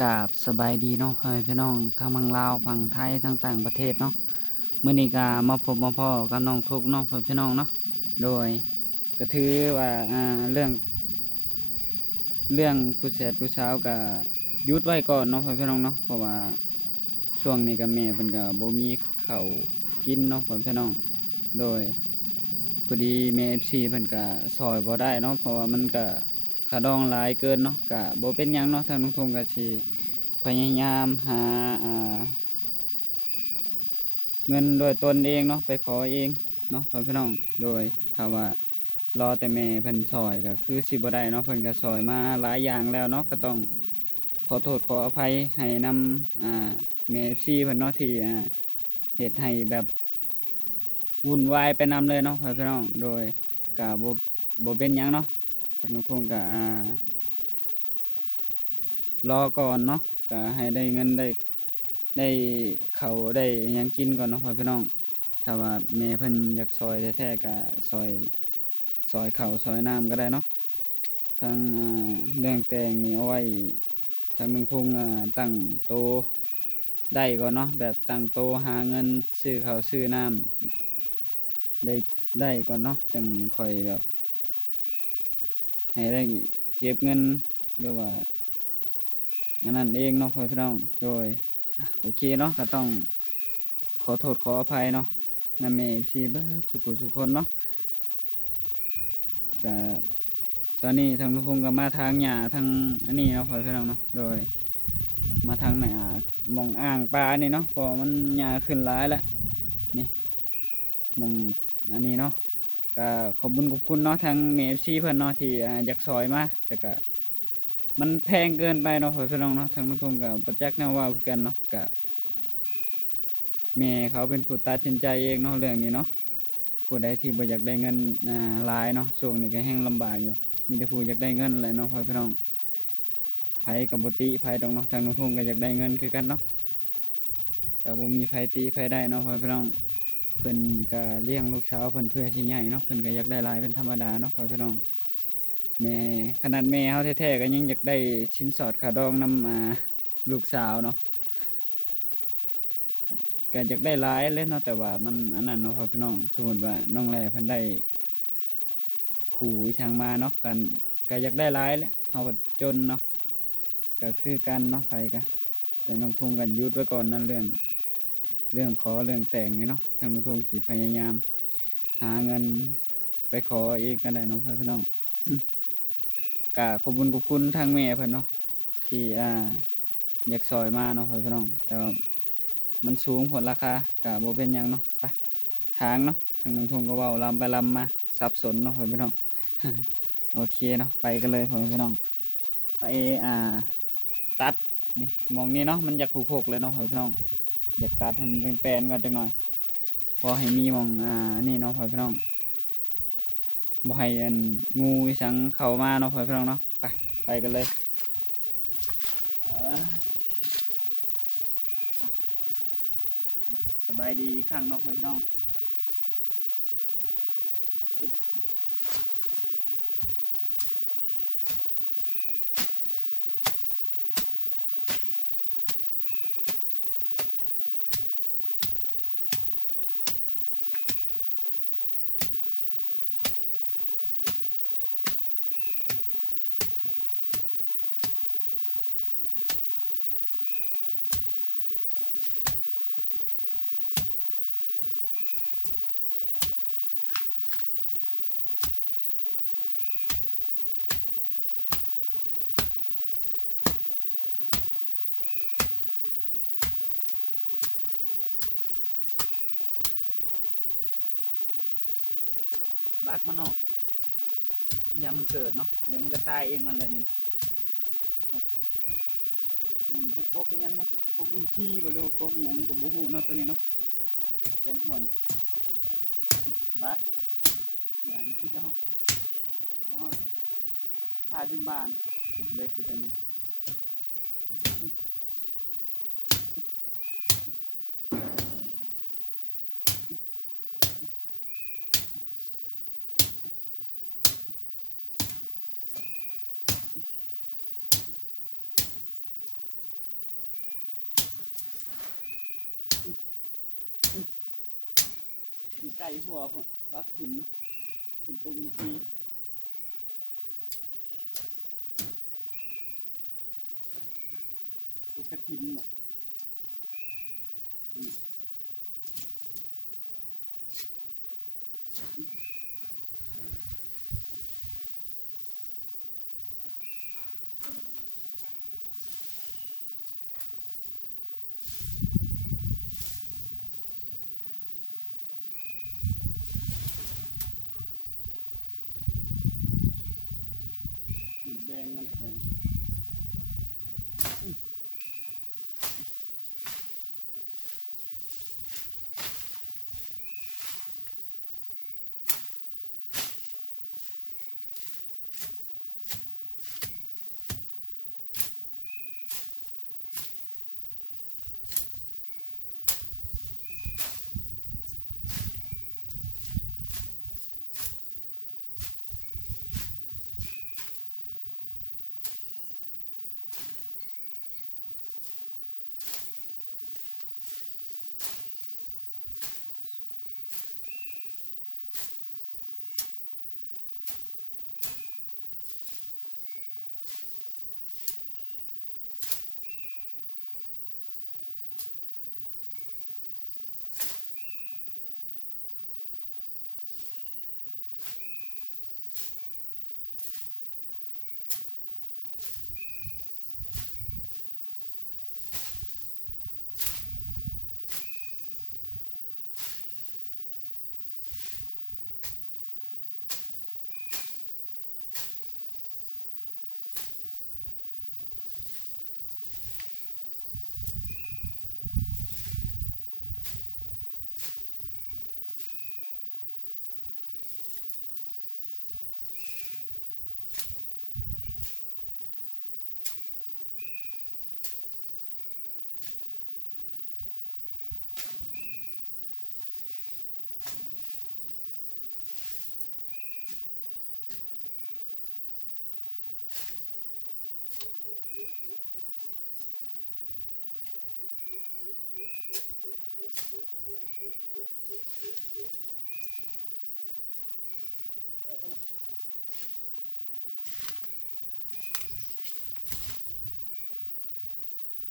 กราบสบายดีเนาะพี่น้องทางบางลาวฝั่งไทยทางต่างประเทศเนาะเมื่อนี้ก็มาพบมาพ่อกับน้องทุกเนาะพี่น้องเนาะโดยก็ถือว่าเรื่องผู้แสดผู้สาวก็หยุดไว้ก่อนเนาะพี่น้องเนาะเพราะว่าช่วงนี้ก็แม่เพิ่นก็บ่มีข้าวกินเนาะพี่น้องโดยพอดีแม่ FC เพิ่นก็ซอยบ่ได้เนาะเพราะว่ามันก็ขาดองหลายเกินเนาะก็บ่เป็นหยังเนาะทางลุงทงก็สิพยายามหาเงินโดยตนเองเนาะไปขอเองเนาะพี่น้องโดยถ้าว่ารอแต่แม่เพิ่นซอยก็คือสิบ่ได้เนาะเพิ่นก็ซอยมาหลายอย่างแล้วเนาะก็ต้องขอโทษขออภัยให้นำแม่ซีเพิ่นเนาะที่เฮ็ดให้แบบวุ่นวายไปนำเลยเนาะพี่น้องโดยก็บ่เป็นหยังเนาะทางลุงทงก็รอก่อนเนาะก็ให้ได้เงินได้เขาได้หยังกินก่อนเนาะพี่น้องถ้าว่าแม่เพิ่นอยากซอยแท้ๆก็ซอยเขาซอยน้ำก็ได้เนาะทางเรื่องแต่งนี่เอาไว้ทางลุงทุ่งตั้งโตได้ก่อนเนาะแบบตั้งโตหาเงินซื้อเขาวซื้อน้ำได้ก่อนเนาะจังค่อยแบบให้ได้เก็บเงินหรือว่าอันนั้นเองเนาะพี่น้องโดยโอเคเนาะก็ต้องขอโทษขออภัยเนาะนั่นแม่ซีเบอร์สุขคนเนาะก็ตอนนี้ทางลุงพงก็มาทางหญ้าทางอันนี้เนาะพี่น้องเนาะโดยมาทางไหนมองอ่างปลานี่เนาะพอมันหญ้าขึ้นร้ายแล้วนี่มองอันนี้เนาะก็ขอบคุณเนาะทางแม่ซีเพื่อนเนาะที่อยากซอยมาแต่ก็มันแพงเกินไปเนาะพี่น้องเนาะทางลุงพงกับประจักษ์แนวว่าคือกันเนาะกะแม่เขาเป็นผู้ตัดสินใจเองเนาะเรื่องนี้เนาะผู้ใดที่บ่อยากได้เงินหลายเนาะช่วงนี้ก็แห้งลำบากอยู่มีแต่ผู้อยากได้เงินแหละเนาะพี่น้องไผกับบ่ติไผดอกเนาะทางลุงพงก็อยากได้เงินคือกันเนาะก็บ่มีไผติไผได้เนาะพี่น้องเพิ่นก็เลี้ยงลูกสาวเพิ่นเพื่อสิใหญ่เนาะเพิ่นก็อยากได้หลายเป็นธรรมดาเนาะพี่น้องแม่ขนาดแม่เขาแท้ๆก็ยังอยากได้ชิ้นสอดขาดองนำลูกสาวเนาะก็อยากได้หลายเลยเนาะแต่ว่ามันอันนั้นเนาะพี่น้องสมมติว่าน้องแร่เพิ่นได้ขู่วิชางมาเนาะกันก็อยากได้หลายแล้วเขาจนเนาะก็คือกันเนาะไผก็แต่น้องทงกันยุดไว้ก่อนนั่นเรื่องขอเรื่องแต่งนี่เนาะทางน้องทงสิพยายามหาเงินไปขอเองกันได้เนาะพี่น้อง ก็ขอบคุณทางแม่เพิ่นเนาะที่อยากซอยมาเนาะพี่น้องแต่ว่ามันสูงผลราคาก็บ่เป็นหยังเนาะไปทางเนาะทางน้องทงก็เว้าลำไปลำมาสับสนเนาะพี่น้อง โอเคเนาะไปกันเลยพี่น้องไปตัดนี่มองนี่เนาะมันอยากหกเลยเนาะพี่น้องอยากตัดให้มันเป็นแปลนก่อนจังหน่อยพอให้มีมองนี่เนาะพี่น้องบ่ให้งูอีสังเข้ามาเนาะพี่น้องเนาะไปกันเลยสบายดีอีกครั้งเนาะพี่น้องบักมันเนาะยามมันเกิดเนาะเดี๋ยวมันก็ตายเองมันเลยนี่นะอันนี้จะโกกยังเนาะโกกยิงขี้ก็รู้โกกยังก็บูฮูเนาะตัวนี้เนาะแคมหัวนี่บักอย่างที่เขาผ่าจนบานถึงเล็กกว่าตัวนี้ ก่หัวพุ่นรัดถิ่นเนาะเป็นกบอินทรีกบกระถินเนาะแดงมันแข็ง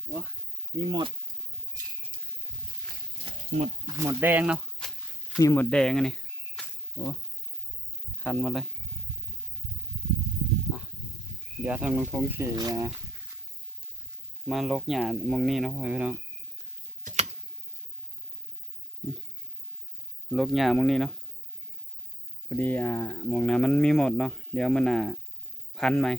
โอ้มีหมดแดงเนาะมีหมดแดงอันนี้โอ้คันมาเลยเดี๋ยวทางลุงพงษ์สีมาลกหญ้ามองนี่เนาะพี่น้องลกหญ้ามองนี่เนาะพอดีมองนะมันมีหมดเนาะเดี๋ยวมันพันไหม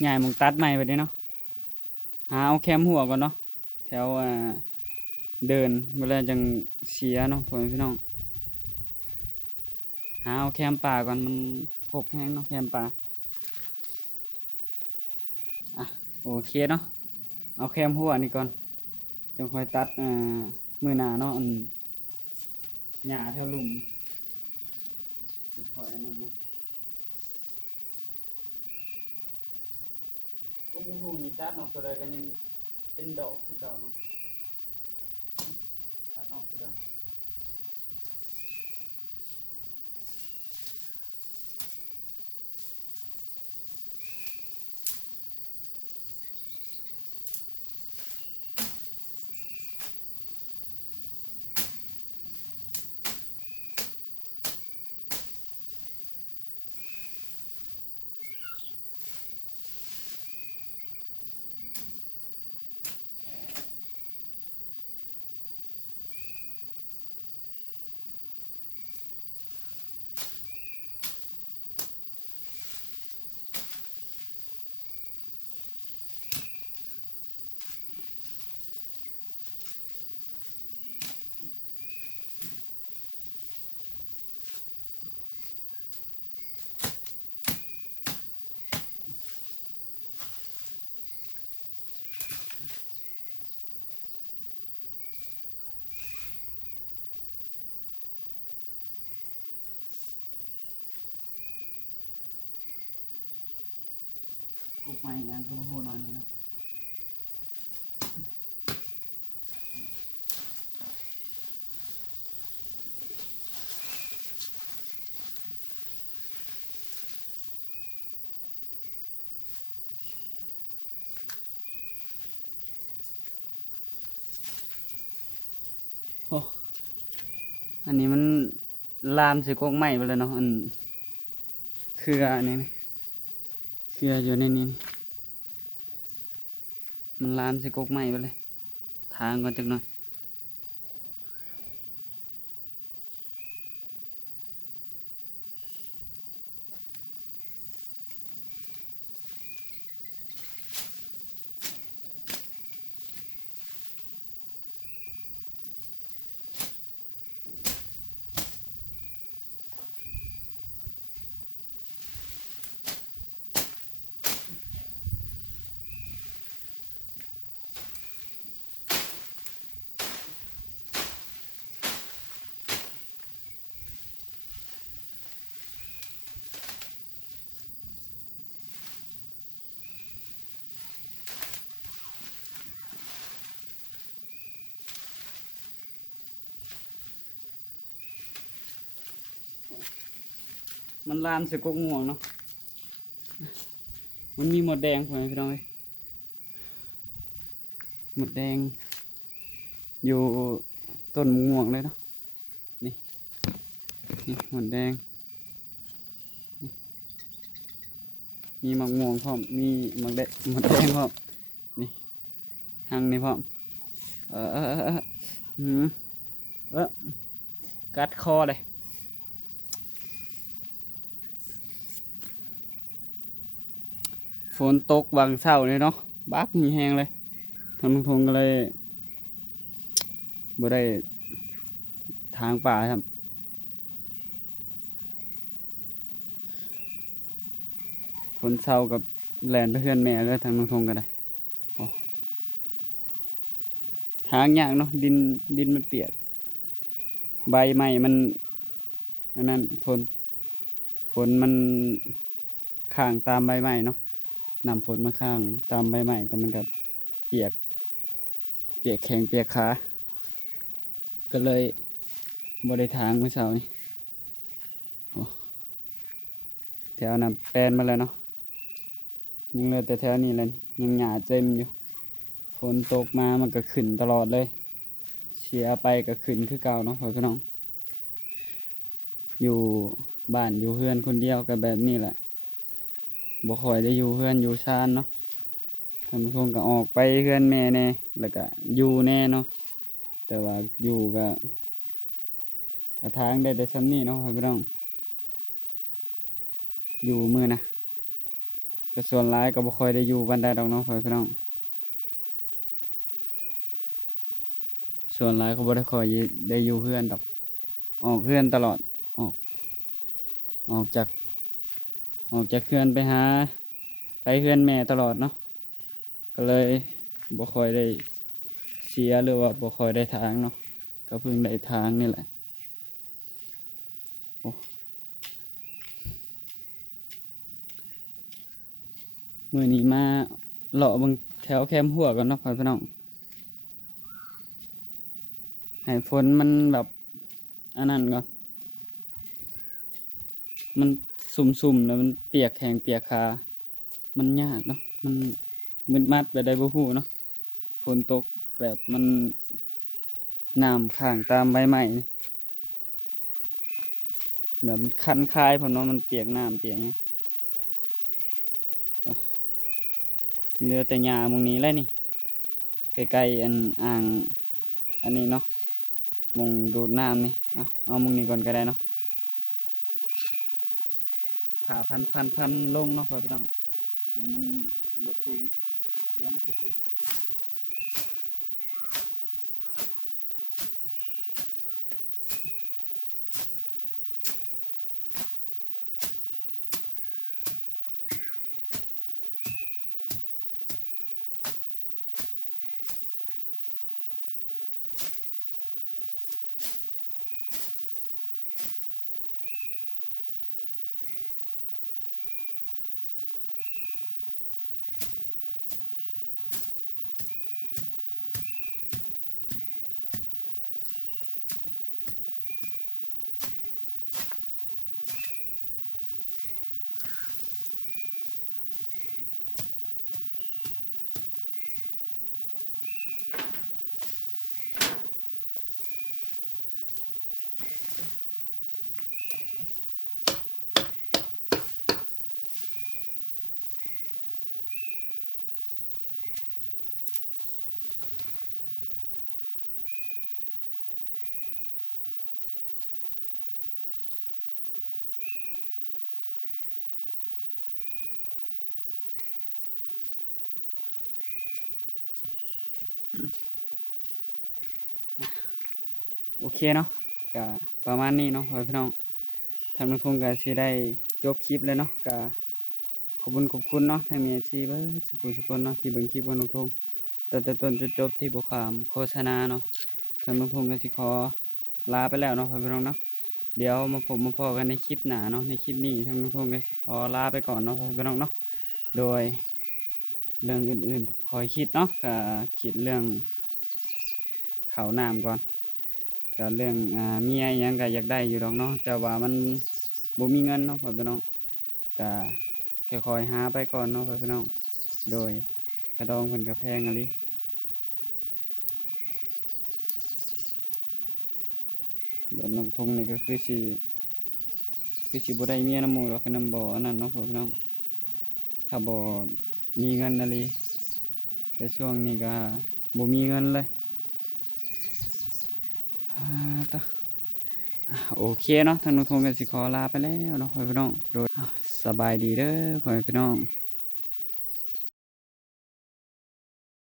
ใหญ่มึงตัดใหม่ไปดิเนาะหาเอาแคมหัวก่อนเนาะแถวเดินเวลาจังเสียเนาะพ่อแม่พี่น้องหาเอาแคมป่าก่อนมันหกแห้งเนาะแคมป่าโอเคเนาะเอาแคมหัวนี่ก่อนจังค่อยตัดมือหนาเนาะหญ้าแถวลุ่มนี่ค่อยๆนั่นเนาะก็มูฮูนี่ตัดเนาะตัวใดก็ยังเป็นดอกคือเก่าเนาะตัดออกคือเก่า กุกไม้ยังก็โหนอนนี่เนาะโอ้อันนี้มันลามใส่กกไม้ไปเลยเนาะอันเครืออันนี้เครืออยู่ในนี้มันลามใส่กกไม้ไปเลยทางก่อนจักหน่อยมันลามใส่กกง่วงเนาะมันมีหมดแดงผมพี่น้องเอ้ยหมดแดงอยู่ต้นม่วงเลยเนาะนี่นี่หมดแดงมีมะม่วงพร้อมมีหมดแดงพร้อมนี่หังนี่พร้อมกัดคอเลยฝนตกบางเช้าเลยเนาะบักมีแห้งเลยทางทงก็เลยบ่ได้ทางป่าครับฝนเช้ากับแลนไปเพื่อนแม่เลยทางทงก็ได้ทางยากเนาะดินมันเปียกใบไม้มันอันนั้นฝนมันข้างตามใบไม้เนาะนำฝนมาข้างตามใบไม้ก็มันกับเปียกแข็งเปียกขาก็เลยบริทางเมื่อเช้านี้แถวนั้นแปลนมาแล้วเนาะยังเหลือแต่แถวนี้เลยยังหญ้าเต็มอยู่ฝนตกมามันก็ขึ้นตลอดเลยเสียไปก็ขึ้นคือเก่าเนาะพี่น้องอยู่บ้านอยู่เพื่อนคนเดียวก็แบบนี้แหละบ่ค่อยได้อยู่เพื่อนอยู่ชานเนาะท่านผู้ชมก็ออกไปเพื่อนแม่แน่แล้วก็อยู่แน่เนาะแต่ว่าอยู่ก็กระทางได้แต่ชั้นนี้เนาะพี่น้องอยู่มือนะก็ส่วนร้ายก็บ่ค่อยได้อยู่บ้านใดดอกเนาะพี่น้องส่วนร้ายก็บ่ได้ค่อยได้อยู่เพื่อนดอกออกเพื่อนตลอดออกจากเพื่อนไปหาไปเพื่อนแม่ตลอดเนาะก็เลยบ่ค่อยได้เสียหรือว่าบ่ค่อยได้ทางเนาะก็เพิ่งได้ทางนี่แหละมื้อนี้มาเลาะเบิ่งแถวแคมหัวกันเนาะพี่น้องให้ฝนมันแบบอันนั้นก่อนมันสุ่มแล้วมันเปียกแข็งเปียกขามันยากเนาะมันมึดมัดไปได้บ่ฮู้เนาะฝนตกแบบมันน้ำข้างตามใบไม้นี่แบบมันคันคายพอเนาะมันเปียกน้ำเปียกไงเหลือแต่หญ้ามุงนี้แล้วนี่ใกล้ๆอ่างอันนี้เนาะมุงดูดน้ำนี่เอามุงนี้ก่อนก็ได้เนาะผ่าพันลงเนาะพี่น้องให้มันบ่สูงเดี๋ยวมันสิขึ้น เคเนาะก็ประมาณนี้เนาะพี่น้องทางน้องทงก็สิได้จบคลิปเลยเนาะก็ขอบคุณเนาะทางมีFCเบิดสุขเนาะที่เบิ่งคลิปของน้องทงตั้งแต่ต้นจนจบที่บ่ขามโฆษณาเนาะทางน้องทงก็สิขอลาไปแล้วเนาะพี่น้องเนาะเดี๋ยวมาพบมาพอกันในคลิปหน้าเนาะในคลิปนี้ทางน้องทงก็สิขอลาไปก่อนเนาะพี่น้องเนาะโดยเรื่องอื่นๆคอยคิดเนาะก็คิดเรื่องข้าวน้ำก่อนก็เรื่องเมียอิหยังก็อยากได้อยู่ดอกเนาะแต่ว่ามันบ่มีเงินเนาะพี่น้องก็ค่อยๆหาไปก่อนเนาะพี่น้องโดยกระดองเพิ่นก็แพงอะลิแบบน้องทงนี่ก็คือสิบ่ได้เมียน้ำหมู่หรอกคือน้ำบ่ออันนั้นเนาะพี่น้องถ้าบ่มีเงินอะลิแต่ช่วงนี้ก็บ่มีเงินเลยต่อโอเคเนาะทางน้องทงก็สิขอลาไปแล้วเนาะพี่น้องโดยสบายดีเด้อพี่น้อง